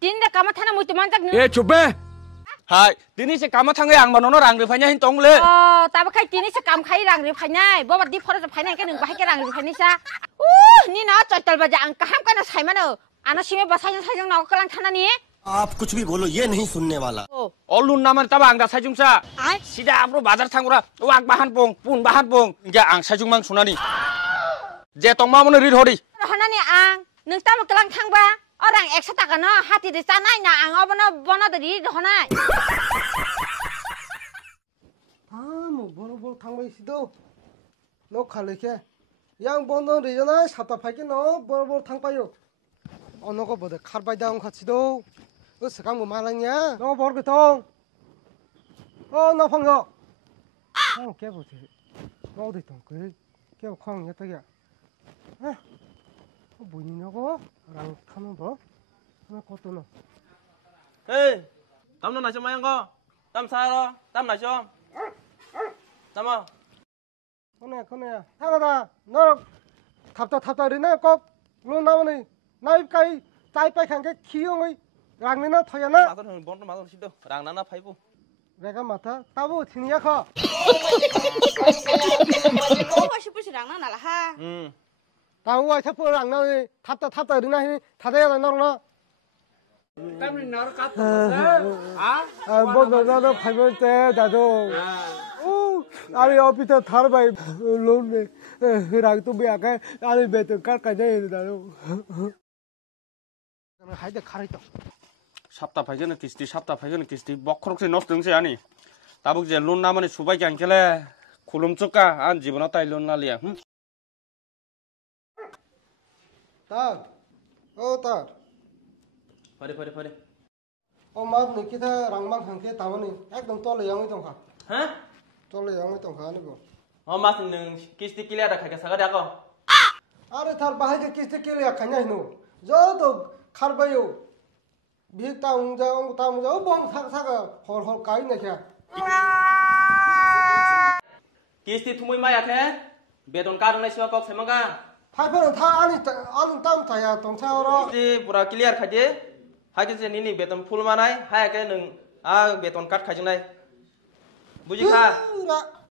Tin da kama thana muti manjak ni. 예, 좁배. 하이, 드니 세 까마탕에 양반노노 랑르파냐 힌 똥래. Ta ba khai tin ni sa kam khai rang ri phai nai. Bo bat di phora sa phai nai ka nung ba hai ka rang ri phai ni sa. Ni na choi tal ba jang ka ham ka na sai ma no. Ana sime ba sai jang na ka lang thana ni. आप कुछ भी बोलो ये नहीं सुनने वाला 얼른 나만 따바 앙가 사중사. 시다 앞으로 마जार 탕구라 왁 바한뽕, 뿐 바한뽕. 이제 앙 사중망 순하니. 제 똥마문을 리허리. Hana ni ang nung ta ma ka lang thang ba. Orang ek sa ta ka no hati de sa nai na ang obana bona de ri honai. 뭐 뭐로 당번이 시도 너 갈래게 양 번호 리잖아 샤타 파기 너 뭐로 당파요 어너가 뭐다 칼바이당 같이도 그 스강 뭐 말하냐 너 버거 통 어너 방요 깨보지 너 어디 통그 깨고 콩 여기야 뭐니냐고 랑 타는 거 하나 것도 너 Ê, tắm nó này cho mày ăn co. Tắm sao đó? Tắm này cho. Tắm không? 꺼내 하나다 너 답답이네 꼭 로나오니 나입까지 짜이빠이 한게 기용의 랑미나 터야나 Mà tôi bốn nó mà tôi xin đâu. Rằng nó phải bu. 내가 맡아 따보 지니야 커 Ko shi pu shi rang na na la ha. 따오와 첩보 랑나오니 답답이나 히 다대야 나로나 땀이 나를 깠다. 뭐 너도 팔면 때 나도 아니 어피터 다르바이 론네 랑 또 뭐야 아니 배도 깔까지 나도 하이데 가르쳐 삽다 파이저는 키스티 삽다 파이저는 키스티 먹크록세 너스등세 아니. 따북제 론 나만에 수바이게 안kel래. 굴lum쪽가 안 집어넣 따이 론 날리야. 딸 Phải đi. 엄마 느끼다 랑망 한게 다원이 একদম তলে 영이 동가 Hả? তলে 영이 동가 아니고 Mà thằng kisti kia đã khai cái sao cái đó. 아래 탈 바하게 키스케리야 가냐 이노 저도 칼바요 비타 웅자 웅타 웅자 봉 사가 헐헐 까이네 캬 Kisti thu mới mai à thế? Bé tôn ca trong này xưa cọc xem mà. 파이퍼는 다 아니 땀 타야 동차오로 Kisti pura clear khai chứ. Hai cái gì ní bé tôn full mà này, hai cái nương bé tôn cắt khai trong này. Bùi gì kha?